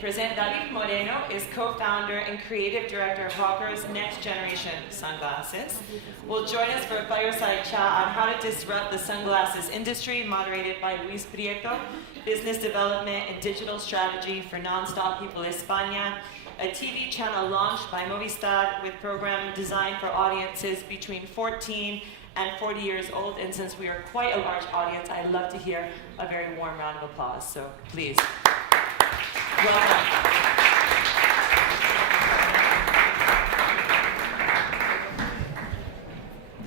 Present David Moreno is co-founder and creative director of Hawker's Next Generation Sunglasses. Will join us for a fireside chat on how to disrupt the sunglasses industry, moderated by Luis Prieto, business development and digital strategy for Nonstop People España, a TV channel launched by Movistar with programming designed for audiences between 14 and 40 years old. And since we are quite a large audience, I'd love to hear a very warm round of applause. So please. Welcome.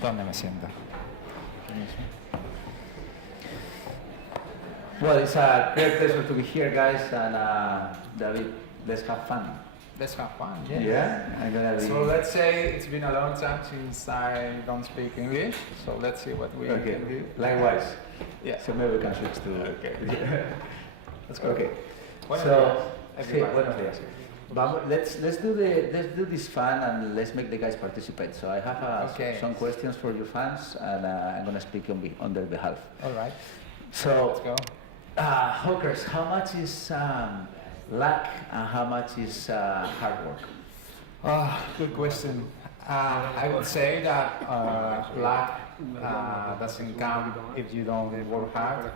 ¿Dónde me siento? Well, it's a great pleasure to be here, guys, and David, let's have fun. Let's have fun, yes. Yeah, I'm gonna be... So let's say it's been a long time since I don't speak English, so let's see what we Okay, can do. likewise. Yeah. So maybe we can switch to... Okay. Let's go. Okay. Buenos So, días, sí, everybody. buenos días. Let's do this fun and let's make the guys participate. So I have some questions for your fans, and I'm gonna speak on their behalf. All right. So Let's go. Hawkers, how much is luck and how much is hard work? Good question. I would say that luck doesn't come if you don't work hard,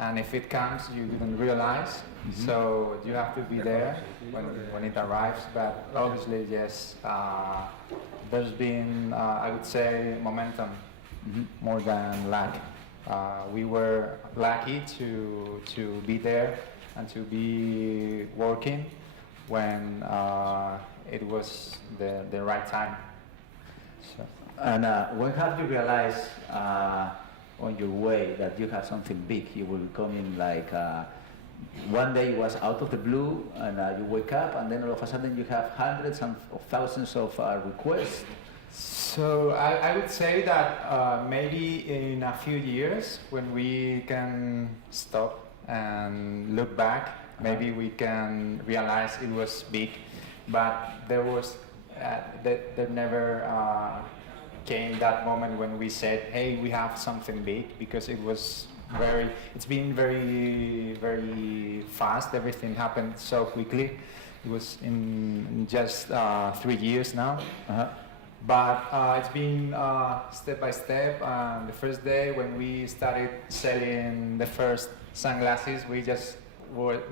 and if it comes, you didn't realize. Mm-hmm. So you have to be there when it arrives. But obviously, yes, there's been, I would say, momentum more than luck. We were lucky to be there and to be working when it was the right time. So. And when have you realized on your way that you have something big? You will come in like one day it was out of the blue, and you wake up, and then all of a sudden you have hundreds of thousands of requests. So I would say that maybe in a few years, when we can stop and look back, maybe we can realize it was big, but there never came that moment when we said, hey, we have something big, because it's been very, very fast. Everything happened so quickly. It was in just 3 years now. Uh-huh. But it's been step by step. The first day when we started selling the first sunglasses, we just were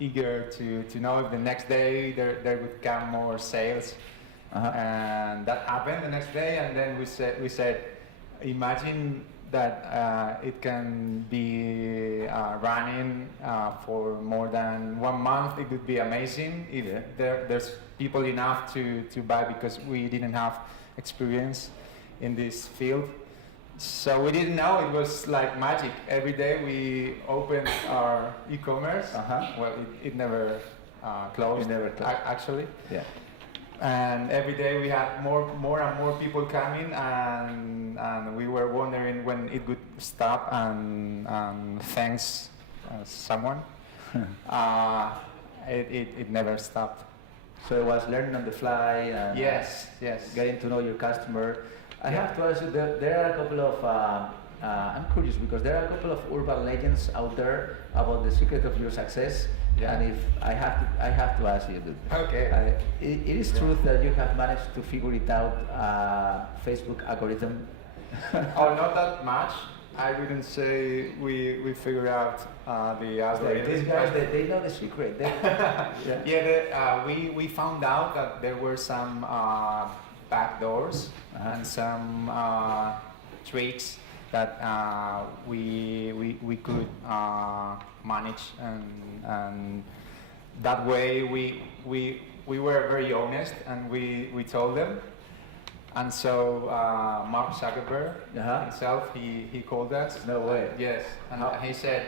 eager to know if the next day there would come more sales. Uh-huh. And that happened the next day, and then we said, imagine that it can be running for more than 1 month. It would be amazing if there's people enough to buy, because we didn't have experience in this field. So we didn't know, it was like magic. Every day we opened our e-commerce. Uh-huh. Well, it never closed. It never closed. Actually. Yeah. And every day we had more and more people coming, and we were wondering when it would stop, and thanks someone, it never stopped. So it was learning on the fly and yes. getting to know your customer. I have to ask you, there are a couple of, I'm curious because there are a couple of urban legends out there about the secret of your success. Yeah. And if I have to ask you, okay. It is true that you have managed to figure it out, Facebook algorithm? Oh, not that much. I wouldn't say we figured out the algorithm. These guys, they know the secret. We found out that there were some back doors and some tricks that we could manage, and that way we were very honest, and we told them. And so Mark Zuckerberg himself, he called us. No way. Yes, and he said,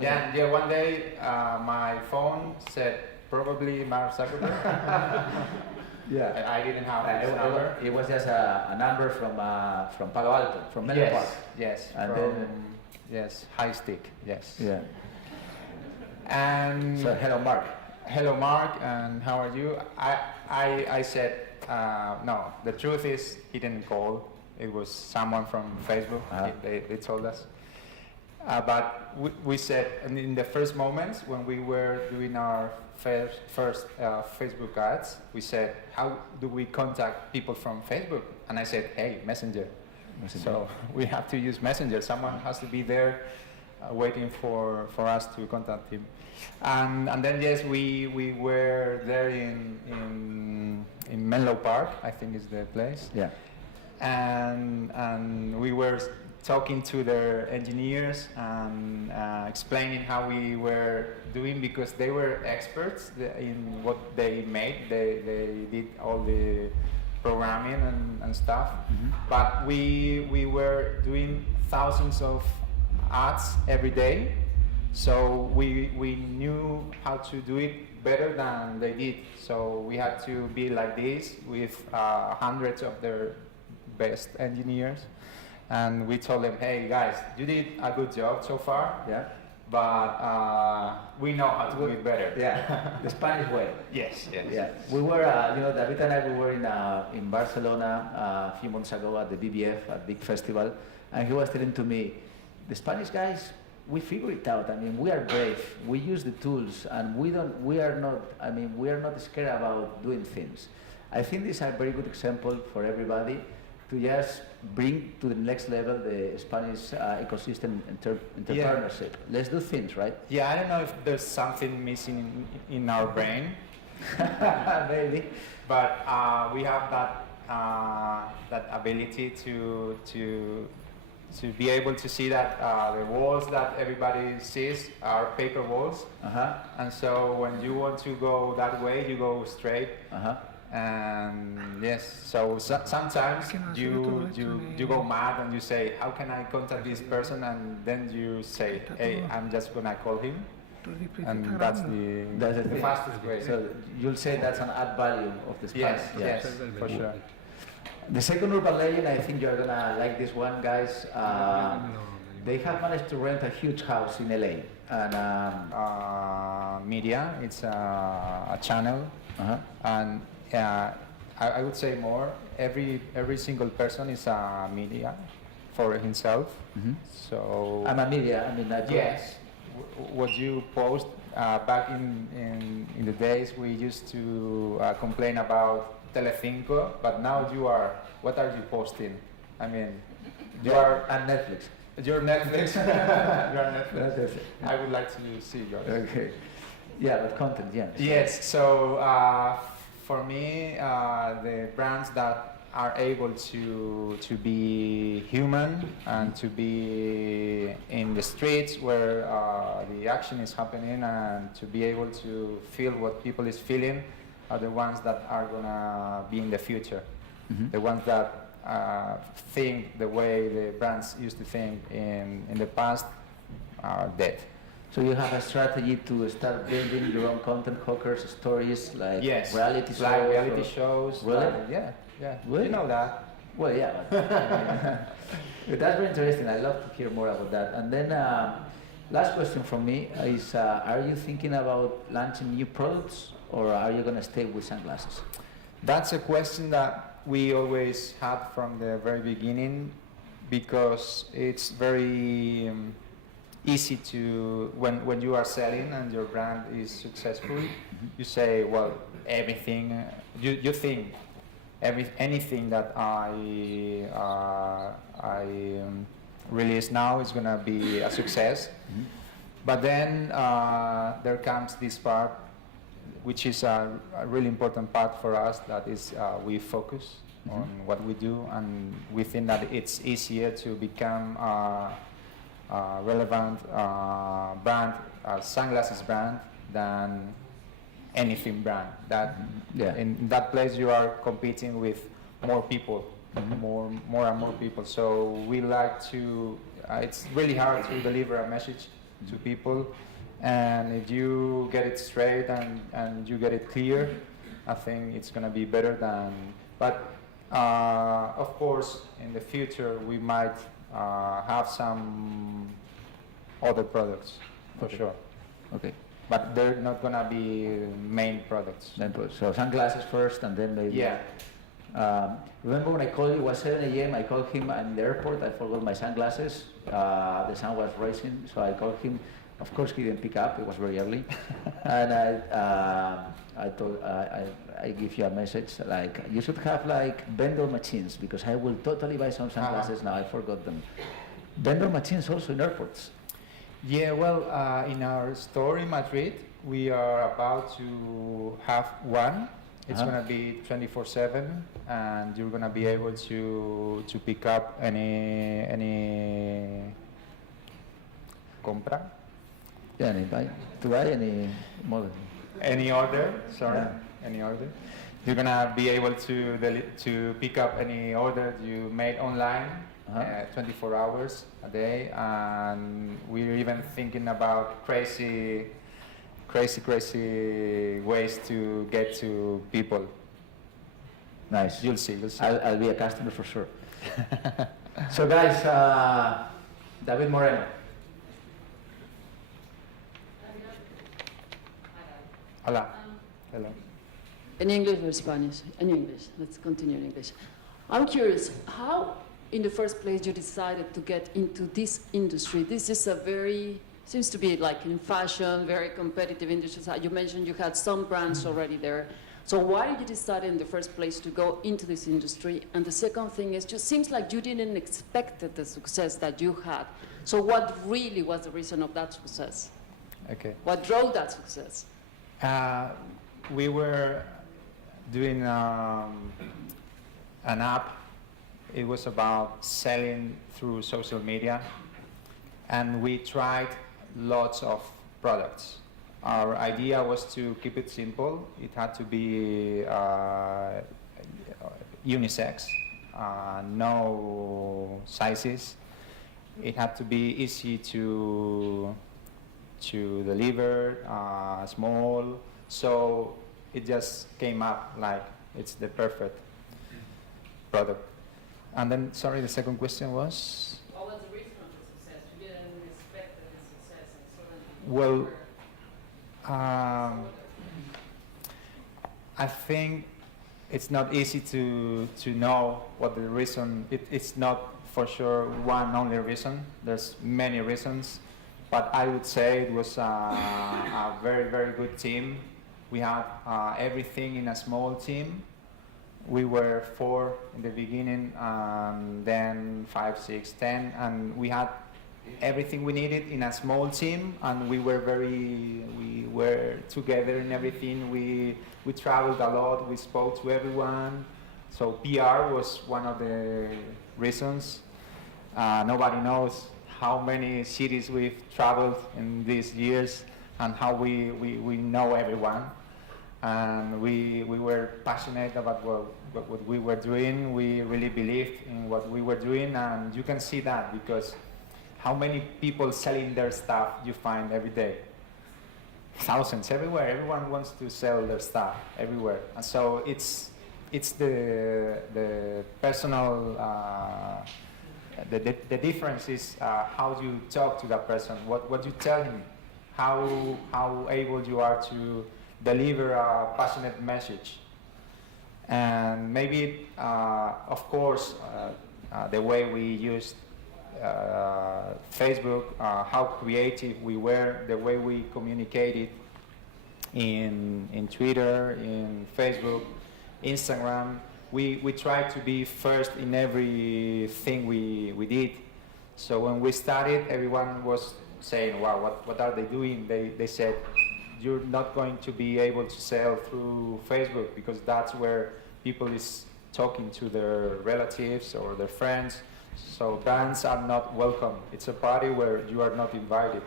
yeah. One day my phone said probably Mark Zuckerberg. Yeah, I didn't have his number. It was just a number from Palo Alto, from Menlo Park. Yes, and then High Stick. Yes. Yeah. And so hello, Mark. Hello, Mark, and how are you? I said no. The truth is, he didn't call. It was someone from Facebook. They told us. But we said, and in the first moments when we were doing our first Facebook ads, we said, how do we contact people from Facebook? And I said, hey, Messenger. So we have to use Messenger. Someone has to be there waiting for us to contact him. And then, yes, we were there in Menlo Park, I think is the place. Yeah. And we were talking to their engineers and explaining how we were doing, because they were experts in what they made. They did all the programming and stuff. Mm-hmm. But we were doing thousands of ads every day, so we knew how to do it better than they did. So we had to be like this with hundreds of their best engineers, and we told them, hey guys, you did a good job so far, Yeah. but we know how to do it better. Yeah. The Spanish way. Yes, yes. Yeah, we were, David and I, we were in Barcelona a few months ago at the BBF, a big festival, and he was telling to me, the Spanish guys, we figure it out. I mean, we are brave. We use the tools, and we are not scared about doing things. I think this is a very good example for everybody to just bring to the next level the Spanish ecosystem entrepreneurship. Let's do things, right? Yeah, I don't know if there's something missing in our brain, Maybe. but we have that ability to be able to see that the walls that everybody sees are paper walls, and so when you want to go that way, you go straight. And yes, so sometimes you go mad and you say, how can I contact this person? And then you say, hey, I'm just gonna call him, and that's the fastest way. So you'll say that's an add value of the Spanish. Yes, for sure. The second urban legend, I think you're gonna like this one, guys. They have managed to rent a huge house in LA, and media, it's a channel, and I would say more. Every single person is a media for himself. So I'm a media. I mean, yes, what you post back in the days we used to complain about Telecinco, but now what are you posting? I mean, you are on Netflix. You're Netflix. You're Netflix. I would like to see yours. Okay. Yeah, but content, yeah. Yes. So for me, the brands that are able to be human and to be in the streets where the action is happening, and to be able to feel what people is feeling, are the ones that are gonna be in the future. The ones that think the way the brands used to think in the past are dead. So you have a strategy to start building your own content, hookers, stories, like yes, reality shows? Like reality shows. Really? Yeah. Really? You know that. Well, yeah. But that's very interesting. I love to hear more about that. And then last question from me is, are you thinking about launching new products, or are you going to stay with sunglasses? That's a question that we always had from the very beginning, because it's very easy to, when you are selling and your brand is successful, you say, well, everything, you think anything that I release now is going to be a success. But then there comes this part, which is a really important part for us, that is we focus on what we do, and we think that it's easier to become a relevant brand, a sunglasses brand, than anything brand. That in that place you are competing with more people, more and more people. So we like to. It's really hard to deliver a message to people, and if you get it straight and you get it clear, I think it's gonna be better than. But of course, in the future we might have some other products for sure. Okay. But they're not gonna be main products. So sunglasses first, and then maybe. Yeah. Remember when I called you, it was 7 a.m., I called him in the airport, I forgot my sunglasses, the sun was rising, so I called him. Of course, he didn't pick up, it was very early. And I give you a message, like, you should have like vendor machines, because I will totally buy some sunglasses now, I forgot them. Vendor machines also in airports. Yeah, well, in our store in Madrid, we are about to have one. It's Uh-huh. going to be 24/7, and you're going to be able to pick up any compra, Yeah, to buy any model. any order. Sorry, Yeah. any order. You're going to be able to pick up any order you made online. Uh-huh. 24 hours a day, and we're even thinking about crazy ways to get to people. Nice. You'll see. I'll be a customer for sure. So guys, David Moreno. Hola. Hello. In English or Spanish? In English. Let's continue in English. I'm curious, how in the first place you decided to get into this industry? This is a very, seems to be like in fashion, very competitive industry. So you mentioned you had some brands already there. So why did you decide in the first place to go into this industry? And the second thing is, just seems like you didn't expect the success that you had. So what really was the reason of that success? Okay. What drove that success? We were doing an app. It was about selling through social media, and we tried lots of products. Our idea was to keep it simple. It had to be unisex, no sizes. It had to be easy to deliver, small. So it just came up like it's the perfect product. And then, sorry, the second question was? What was the reason of the success? You didn't expect the success, and suddenly Well, I think it's not easy to know what the reason. It's not for sure one only reason. There's many reasons, but I would say it was a very, very good team. We had everything in a small team. We were 4 in the beginning, and then 5, 6, 10, and we had everything we needed in a small team, and we were together in everything. We traveled a lot. We spoke to everyone. So PR was one of the reasons. Nobody knows how many cities we've traveled in these years, and how we know everyone. And we were passionate about what we were doing. We really believed in what we were doing, and you can see that because how many people selling their stuff you find every day? Thousands everywhere. Everyone wants to sell their stuff everywhere, and so it's the personal. The difference is how you talk to that person, what you tell him, how able you are to deliver a passionate message. And maybe, of course, the way we used Facebook, how creative we were, the way we communicated in Twitter, in Facebook, Instagram. We tried to be first in everything we did. So when we started, everyone was saying, wow, what are they doing? They said, you're not going to be able to sell through Facebook because that's where people is talking to their relatives or their friends. So brands are not welcome. It's a party where you are not invited.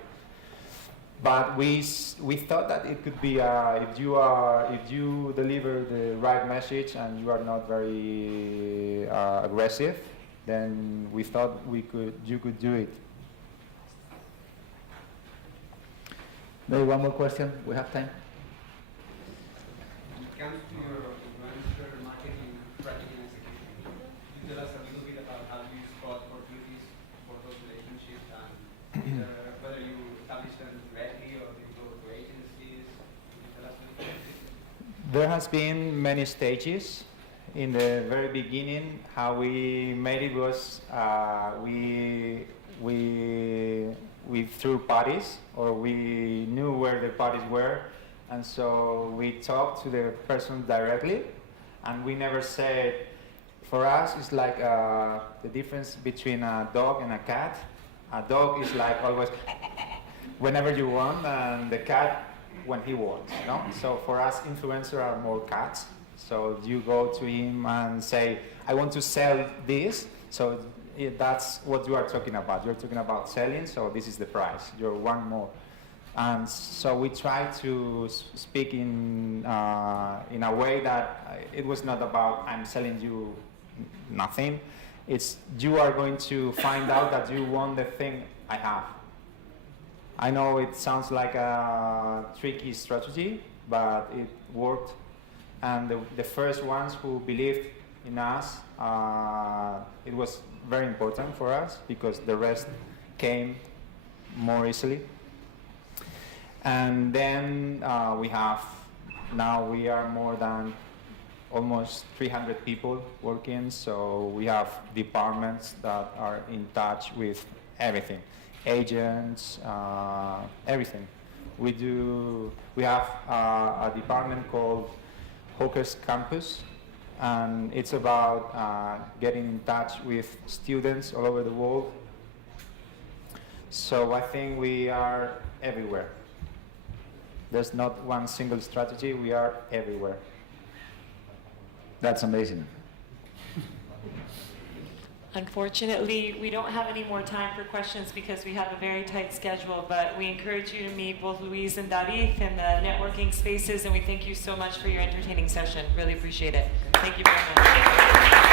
But we thought that it could be if you deliver the right message and you are not very aggressive, then we thought you could do it. Maybe one more question. We have time. When it comes to your influencer marketing strategy and execution, could you tell us a little bit about how you spot opportunities for those relationships and whether you establish them directly or you go to agencies? Could you tell us a little bit? There has been many stages in the very beginning, how we made it was we threw parties, or we knew where the parties were, and so we talked to the person directly, and we never said. For us, it's like the difference between a dog and a cat. A dog is like always whenever you want, and the cat when he wants. You know? So for us, influencers are more cats. So you go to him and say, "I want to sell this." So that's what you are talking about. You're talking about selling. So this is the price. You're one more. And so we try to speak in a way that it was not about I'm selling you nothing. It's you are going to find out that you want the thing I have. I know it sounds like a tricky strategy, but it worked. And the first ones who believed in us, it was very important for us because the rest came more easily. And then we are more than almost 300 people working, so we have departments that are in touch with everything, agents, everything. We have a department called Hawkers Campus, and it's about getting in touch with students all over the world. So I think we are everywhere. There's not one single strategy, we are everywhere. That's amazing. Unfortunately, we don't have any more time for questions because we have a very tight schedule, but we encourage you to meet both Luis and David in the networking spaces, and we thank you so much for your entertaining session. Really appreciate it. Thank you very much.